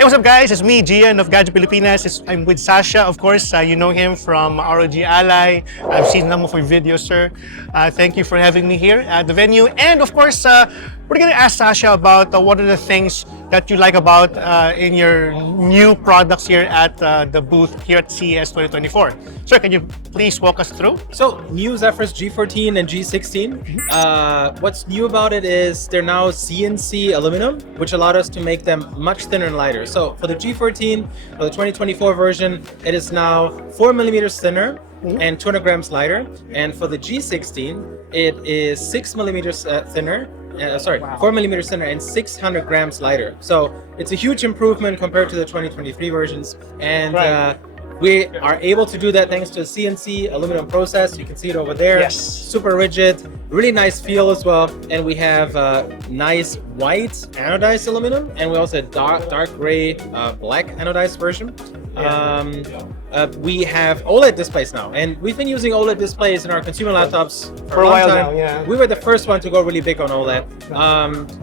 Hey, what's up guys? It's me, Gian of Gadget Pilipinas. I'm with Sascha, of course. You know him from ROG Ally. I've seen some of your videos, sir. Thank you for having me here at the venue. And of course, we're gonna ask Sascha about what are the things that you like about in your new products here at the booth here at CES 2024. Sir, can you please walk us through? So, new Zephyrus G14 and G16. What's new about it is they're now CNC aluminum, which allowed us to make them much thinner and lighter. So, for the G14, for the 2024 version, it is now 4 millimeters thinner and 200 grams lighter. And for the G16, it is 6 millimeters thinner. 4 millimeters thinner and 600 grams lighter. So it's a huge improvement compared to the 2023 versions. And we are able to do that thanks to a CNC aluminum process. You can see it over there. Yes. Super rigid, really nice feel as well. And we have nice white anodized aluminum, and we also have dark gray black anodized version. We have OLED displays now, and we've been using OLED displays in our consumer laptops for a long while time. now. Yeah. We were the first one to go really big on OLED,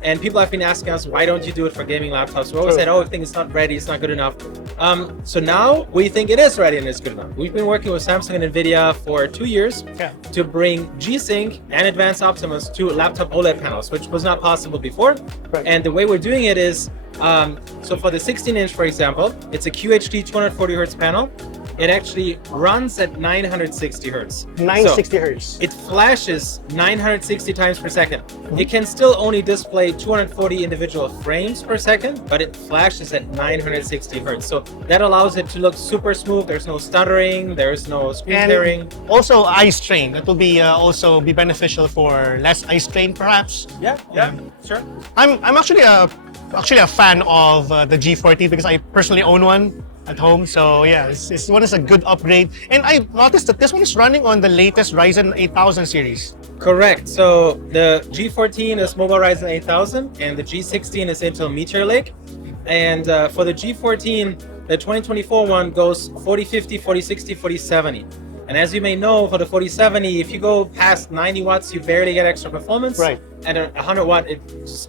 and people have been asking us, why don't you do it for gaming laptops? We always said, oh, I think it's not ready, it's not good enough. So now we think it is ready and it's good enough. We've been working with Samsung and NVIDIA for 2 years to bring G-Sync and Advanced Optimus to laptop OLED panels, which was not possible before. And the way we're doing it is, so for the 16-inch, for example, it's a QHD 240 hertz panel. It actually runs at 960 hertz. 960 hertz. It flashes 960 times per second. It can still only display 240 individual frames per second, but it flashes at 960 hertz. So that allows it to look super smooth. There's no stuttering. There's no screen tearing. Also eye strain. That will be also be beneficial for less eye strain, perhaps. Yeah, sure. I'm actually a fan of the G14 because I personally own one at home. So yeah, this one is a good upgrade. And I noticed that this one is running on the latest Ryzen 8000 series. Correct. So the G14 is Mobile Ryzen 8000 and the G16 is Intel Meteor Lake. And for the G14, the 2024 one goes 4050, 4060, 4070. And as you may know, for the 4070, if you go past 90 watts, you barely get extra performance. Right. And at 100 watt,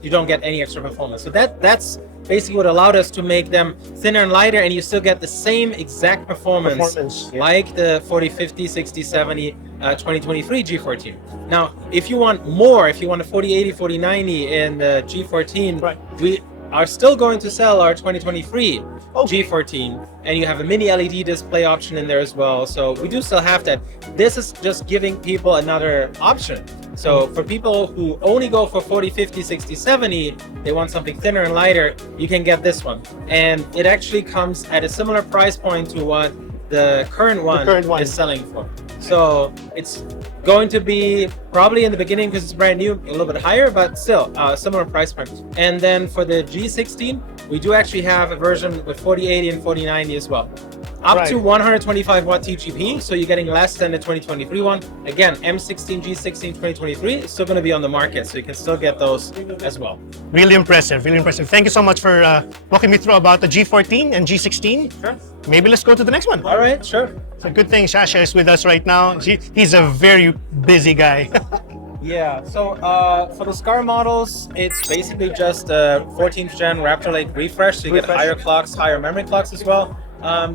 you don't get any extra performance. So that's basically what allowed us to make them thinner and lighter, and you still get the same exact performance. Like the 4050, 60, 70, 2023 G14. Now, if you want more, if you want a 4080, 4090 in the G14, we are still going to sell our 2023 G14, and you have a mini LED display option in there as well. So we do still have that. This is just giving people another option. So for people who only go for 40, 50, 60, 70, they want something thinner and lighter, you can get this one. And it actually comes at a similar price point to what the current one is selling for. So it's going to be probably in the beginning, because it's brand new, a little bit higher, but still similar price point. And then for the G16, we do actually have a version with 4080 and 4090 as well. Up to 125 watt TGP, so you're getting less than the 2023 one. Again, M16, G16, 2023 is still going to be on the market, so you can still get those as well. Really impressive, really impressive. Thank you so much for walking me through about the G14 and G16. Sure. Maybe let's go to the next one. All right, sure. So good thing Sascha is with us right now. He's a very busy guy. Yeah, so for the Scar models, it's basically just a 14th gen Raptor Lake refresh, so you get higher clocks, higher memory clocks as well.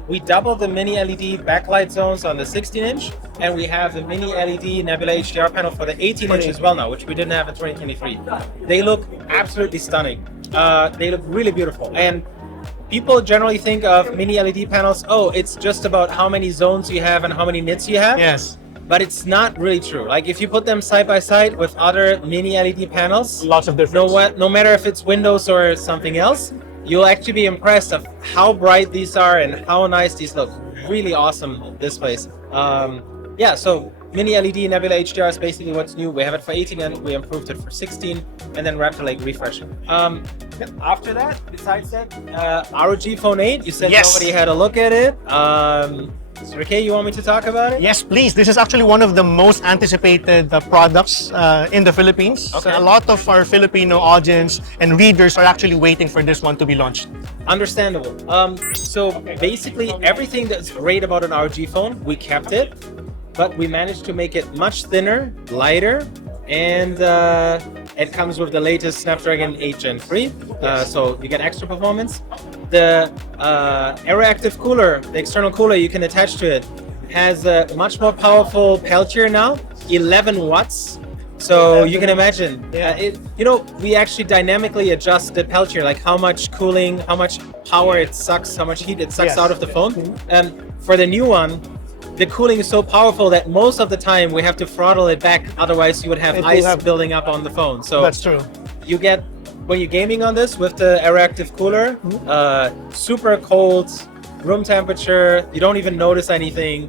We doubled the mini LED backlight zones on the 16-inch, and we have the mini LED Nebula HDR panel for the 18-inch as well now, which we didn't have in 2023. They look absolutely stunning. They look really beautiful. And people generally think of mini LED panels, oh, it's just about how many zones you have and how many nits you have. Yes. But it's not really true. Like if you put them side by side with other mini LED panels, lots of difference. No matter if it's Windows or something else, you'll actually be impressed of how bright these are and how nice these look. Really awesome displays. Yeah, so mini LED Nebula HDR is basically what's new. We have it for 18 and we improved it for 16, and then Raptor Lake refresh. After that, besides that, ROG Phone 8, you said nobody had a look at it. So Ricky, you want me to talk about it? Yes, please. This is actually one of the most anticipated products in the Philippines. Okay. So a lot of our Filipino audience and readers are actually waiting for this one to be launched. Understandable. So basically everything that's great about an ROG phone, we kept it, but we managed to make it much thinner, lighter, and it comes with the latest Snapdragon 8 Gen 3. So you get extra performance. The aeroactive cooler, the external cooler you can attach to it, has a much more powerful Peltier now, 11 watts. So you can imagine, we actually dynamically adjust the Peltier, like how much cooling, how much power it sucks, how much heat it sucks out of the phone. For the new one, the cooling is so powerful that most of the time we have to throttle it back. Otherwise, you would have ice building up on the phone. So that's true. You get, when you're gaming on this with the aeroactive cooler, super cold, room temperature, you don't even notice anything.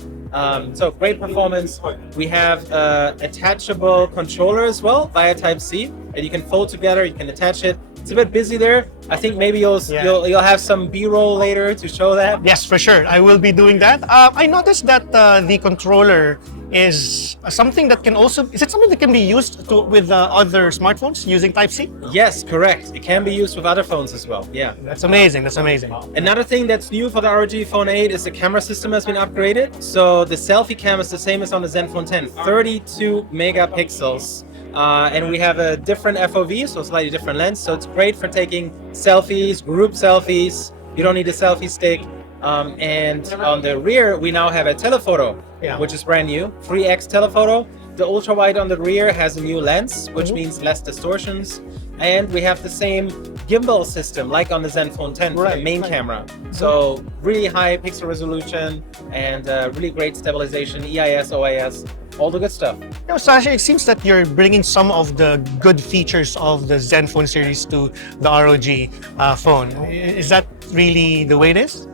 So great performance. We have attachable controller as well via Type-C that you can fold together, you can attach it. It's a bit busy there. I think maybe you'll have some B-roll later to show that. Yes, for sure. I will be doing that. I noticed that the controller is something that can also, is it something that can be used with other smartphones using Type-C? Yes, correct. It can be used with other phones as well. Yeah. That's amazing. That's amazing. Another thing that's new for the ROG Phone 8 is the camera system has been upgraded. So the selfie cam is the same as on the Zenfone 10, 32 megapixels. And we have a different FOV, so slightly different lens. So it's great for taking selfies, group selfies. You don't need a selfie stick. And on the rear, we now have a telephoto, which is brand new, 3x telephoto. The ultra wide on the rear has a new lens, which means less distortions. And we have the same gimbal system like on the Zenfone 10 for the main camera. So really high pixel resolution and really great stabilization, EIS, OIS, all the good stuff. Sascha, it seems that you're bringing some of the good features of the Zenfone series to the ROG phone. Is that really the way it is?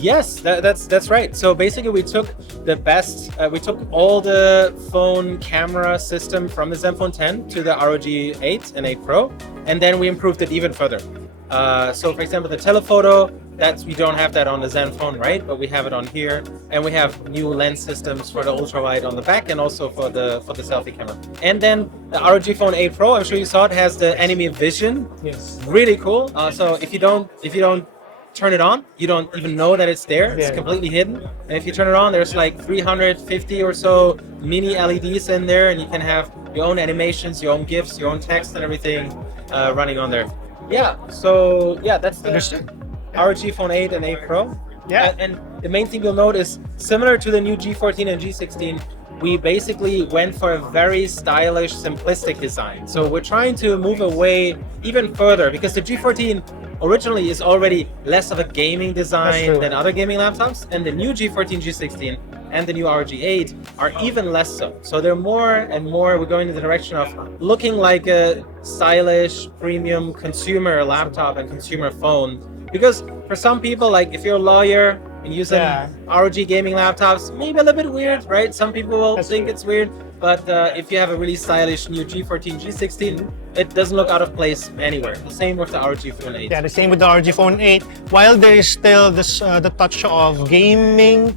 Yes, that's right. So basically we took the best, we took all the phone camera system from the Zenfone 10 to the ROG 8 and 8 Pro, and then we improved it even further. So for example, the telephoto, we don't have that on the Zenfone, right? But we have it on here, and we have new lens systems for the ultra wide on the back and also for the selfie camera. And then the ROG Phone 8 Pro, I'm sure you saw it, has the enemy vision. Yes. Really cool. So if you don't turn it on, you don't even know that it's there. It's completely hidden. And if you turn it on, there's like 350 or so mini LEDs in there, and you can have your own animations, your own GIFs, your own text and everything running on there. Yeah, so that's the ROG Phone 8 and 8 Pro. Yeah. And the main thing you'll note is similar to the new G14 and G16, we basically went for a very stylish, simplistic design. So we're trying to move away even further because the G14 originally is already less of a gaming design than other gaming laptops, and the new G14, G16 and the new ROG 8 are even less so. So they're more and more, we're going in the direction of looking like a stylish, premium consumer laptop and consumer phone. Because for some people, like if you're a lawyer and using ROG gaming laptops, maybe a little bit weird, right? Some people will think it's weird, but if you have a really stylish new G14, G16, it doesn't look out of place anywhere. The same with the ROG Phone 8. Yeah, the same with the ROG Phone 8. While there is still this the touch of gaming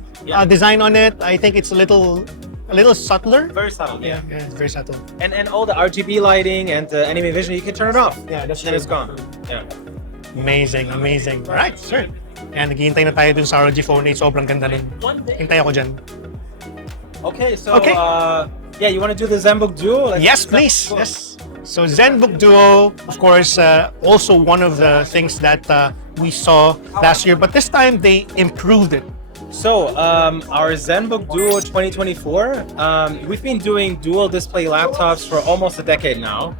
design on it, I think it's a little subtler. Very subtle, yeah, it's very subtle. And all the RGB lighting and the anime vision, you can turn it off. Yeah, that's then it's gone. Yeah. Amazing. Alright, sure. Yan, naghihintay na tayo dun sa ROG Phone 8. Sobrang ganda nun. Hintay ako dyan. Okay, so you want to do the Zenbook Duo? Yes, please. Yes. So Zenbook Duo, of course, also one of the things that we saw last year, but this time they improved it. So our Zenbook Duo 2024, we've been doing dual display laptops for almost a decade now.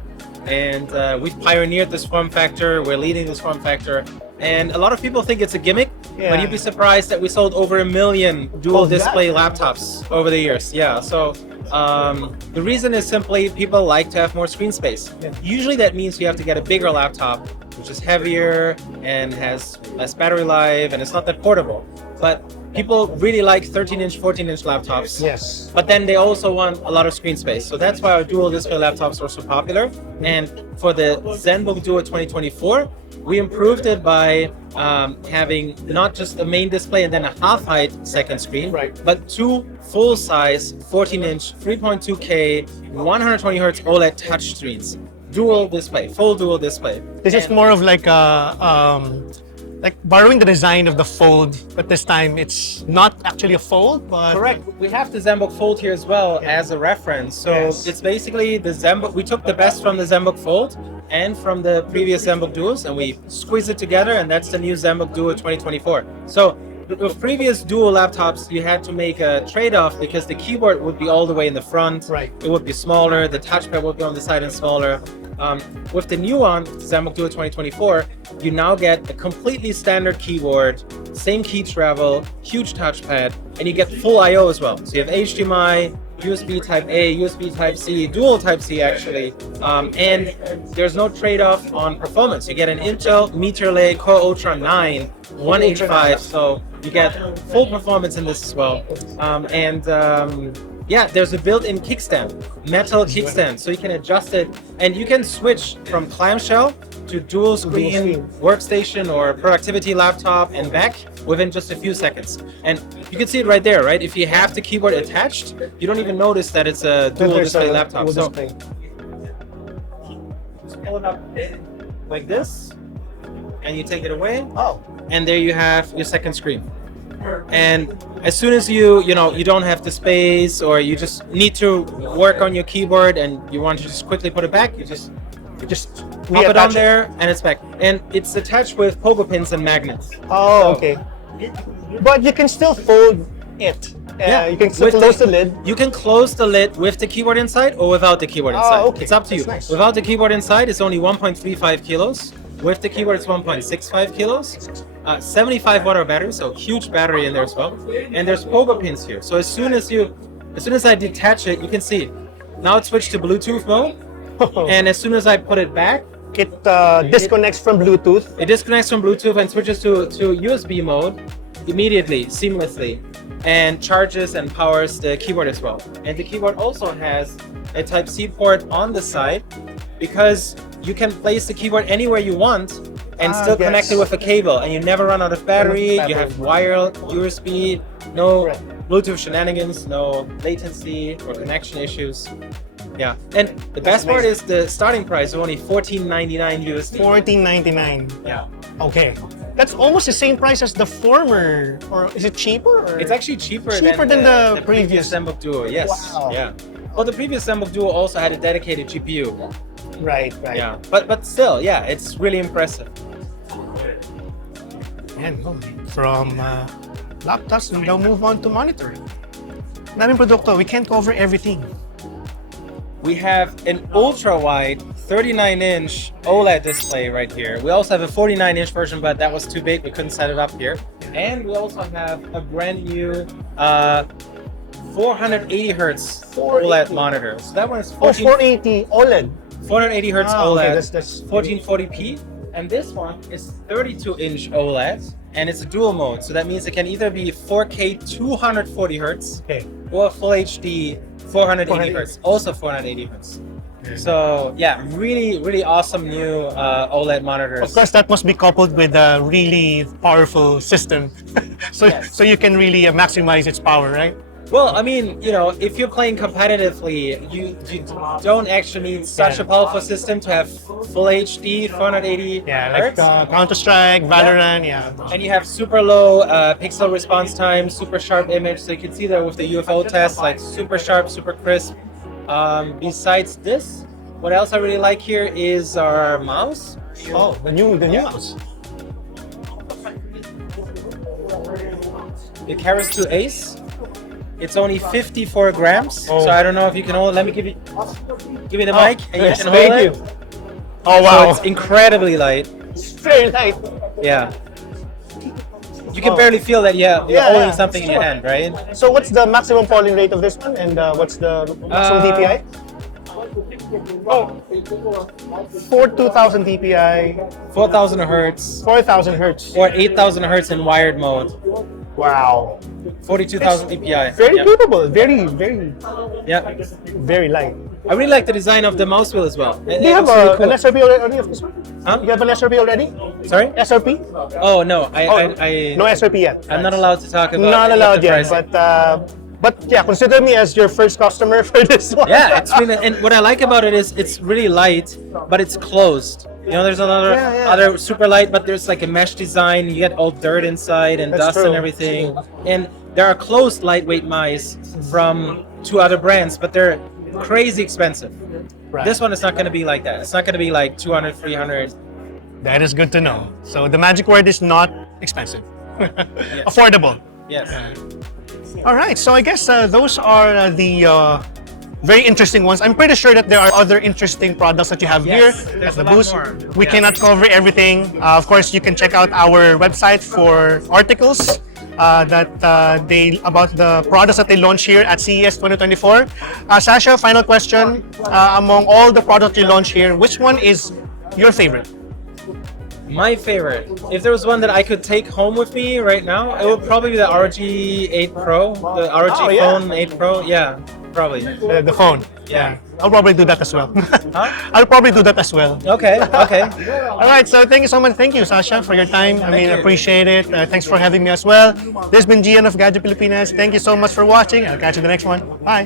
And we've pioneered this form factor, we're leading this form factor. And a lot of people think it's a gimmick, but you'd be surprised that we sold over 1 million dual display laptops over the years. Yeah, so the reason is simply people like to have more screen space. Usually that means you have to get a bigger laptop, which is heavier and has less battery life, and it's not that portable. But people really like 13-inch, 14-inch laptops. Yes. But then they also want a lot of screen space. So that's why our dual display laptops are so popular. And for the Zenbook Duo 2024, we improved it by having not just a main display and then a half-height second screen, but two full-size 14-inch, 3.2K, 120 Hz OLED touch screens. Dual display, full dual display. This is more of like like borrowing the design of the Fold, but this time it's not actually a Fold, but... Correct. We have the Zenbook Fold here as well as a reference. So it's basically the Zenbook, we took the best from the Zenbook Fold and from the previous Zenbook Duos, and we squeeze it together, and that's the new Zenbook Duo 2024. So with previous Duo laptops, you had to make a trade-off because the keyboard would be all the way in the front. Right. It would be smaller. The touchpad would be on the side and smaller. With the new one, Zenbook Duo 2024, you now get a completely standard keyboard, same key travel, huge touchpad, and you get full I/O as well. So you have HDMI, USB Type A, USB Type C, dual Type C actually, and there's no trade-off on performance. You get an Intel Meteor Lake Core Ultra 9 185, so you get full performance in this as well. Yeah, there's a built-in kickstand, metal kickstand, so you can adjust it, and you can switch from clamshell to dual screen workstation or productivity laptop and back within just a few seconds. And you can see it right there, right? If you have the keyboard attached, you don't even notice that it's a dual display laptop. So just pull it up like this, and you take it away. Oh. And there you have your second screen. And as soon as you don't have the space, or you just need to work on your keyboard and you want to just quickly put it back, you just pop it on there and it's back. And it's attached with pogo pins and magnets. Oh, okay. But you can still fold it. Yeah, you can still close the lid. You can close the lid with the keyboard inside or without the keyboard inside. Oh, okay. It's up to you. Nice. Without the keyboard inside, it's only 1.35 kilos. With the keyboard, it's 1.65 kilos. 75 watt battery, so huge battery in there as well. And there's pogo pins here. So as soon as I detach it, you can see now it's switched to Bluetooth mode. And as soon as I put it back, it disconnects from Bluetooth. It disconnects from Bluetooth and switches to USB mode immediately, seamlessly, and charges and powers the keyboard as well. And the keyboard also has a Type-C port on the side, because you can place the keyboard anywhere you want and still connect it with a cable, and you never run out of battery. You have wired USB, no Bluetooth shenanigans, no latency or connection issues. Yeah, and the best part is the starting price is only $14.99 USD. $14.99. Yeah. Okay. That's almost the same price as the former, or is it cheaper? Or? It's actually cheaper than the previous Zenbook Duo. Yes. Wow. Yeah. Well, the previous Zenbook Duo also had a dedicated GPU. Right. Yeah, but still, yeah, it's really impressive. And from laptops, we now move on to monitor. Daming produkto, we can't cover everything. We have an ultra-wide 39-inch OLED display right here. We also have a 49-inch version, but that was too big. We couldn't set it up here. And we also have a brand new 480 hertz OLED monitor. So that one is 480 OLED. 480 hertz OLED, Okay, that's 1440p. And this one is 32-inch OLED, and it's a dual mode. So that means it can either be 4K 240 hertz or Full HD 480 hertz, also 480 hertz. So yeah, really awesome new OLED monitors. Of course, that must be coupled with a really powerful system, so you can really maximize its power, right? Well, I mean, if you're playing competitively, you don't actually need such a powerful system to have full HD 480 hertz. Like Counter-Strike, Valorant, And you have super low pixel response time, super sharp image. So you can see that with the UFO test, like super sharp, super crisp. Besides this, what else I really like here is our mouse. Oh, the new mouse. The Keras 2 Ace. It's only 54 grams, so I don't know if you can hold. Let me give you the mic, and you can hold it. Oh wow! So it's incredibly light. It's very light. Yeah. You can barely feel that you're holding something in your hand, right? So what's the maximum polling rate of this one, and what's the maximum DPI? For 2000 DPI. 4000 hertz. 4000 hertz. Or 8000 hertz in wired mode. Wow. 42,000 DPI. Very capable. Very light. I really like the design of the mouse wheel as well. Do you have an SRP already of this one? Huh? You have an SRP already? Sorry? SRP? Oh no, no SRP yet. I'm not allowed to talk about. Not allowed yet, but yeah, consider me as your first customer for this one. Yeah, it's really, and what I like about it is it's really light, but it's closed. There's another other super light, but there's like a mesh design. You get all dirt inside and dust and everything. And there are closed lightweight mice from 2 other brands, but they're crazy expensive. Right. This one is not going to be like that. It's not going to be like 200, 300. That is good to know. So the magic word is not expensive. Affordable. Yes. All right, so I guess those are the very interesting ones. I'm pretty sure that there are other interesting products that you have Yes, here there's at the a lot booth. more. We Yeah. cannot cover everything. Of course, you can check out our website for articles about the products that they launch here at CES 2024. Sasha, final question. Among all the products you launch here, which one is your favorite? My favorite. If there was one that I could take home with me right now, it would probably be the ROG 8 Pro, the ROG Oh, yeah. Phone 8 Pro. Yeah, probably. The phone. Yeah. I'll probably do that as well. Huh? I'll probably do that as well. Okay, okay. All right, so thank you so much. Thank you, Sasha, for your time. I mean, you. appreciate it. Thanks for having me as well. This has been Gian of Gadget Pilipinas. Thank you so much for watching. I'll catch you in the next one. Bye.